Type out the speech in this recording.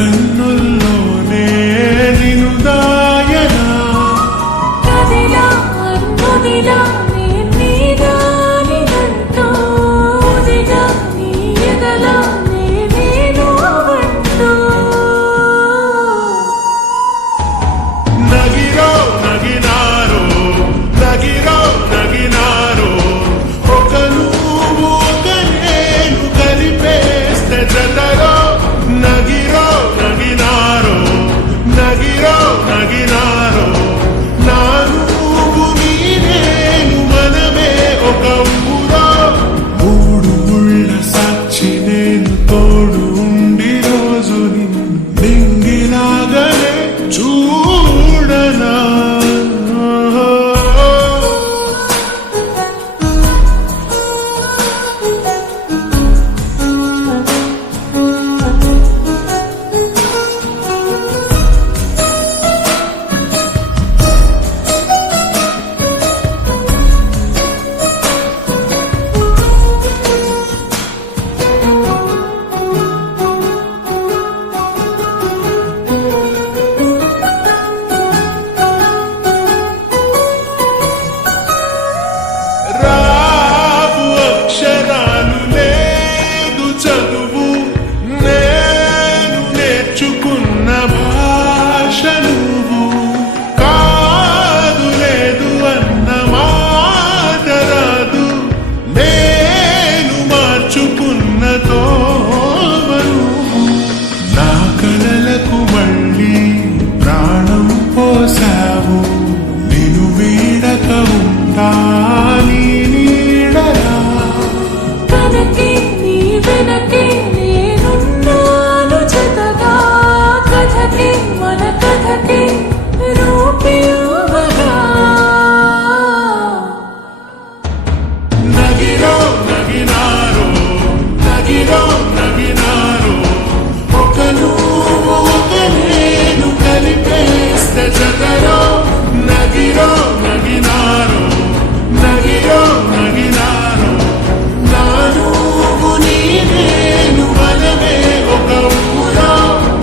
కన్నుల్లోనే నిను దాయనా కదిలా అన్నుదిలా నీదా నిదంటూ దిగా నీ ఎదలా నేను అంటూ నగిరో నగినారో నగిరో నగినారో ఒక నువ్వు ఒక నేను కలిపేస్తే జతలో నగిరో నగినారో నగిరో నగినారో నా నువ్వు నీ నేను మనమే ఒక ఊరో మూడు ముళ్ళ సాక్షి నేను తోడు ఉండి రోజు నింగిలాగనే చూడనా రావు అక్షరాలు లేదు చదువు నేను నేర్చుకున్న భాష నువ్వు కాదు లేదు అన్న మాట రాదు నేను మార్చుకున్న తోవ నువ్వు నా కలలకు మళ్ళీ ప్రాణం పోసావు నేను వీడక ఉంటా నీ నీడలా కనకి నీ వెనకే నేనున్నాను జతగా కథకి మన కథకి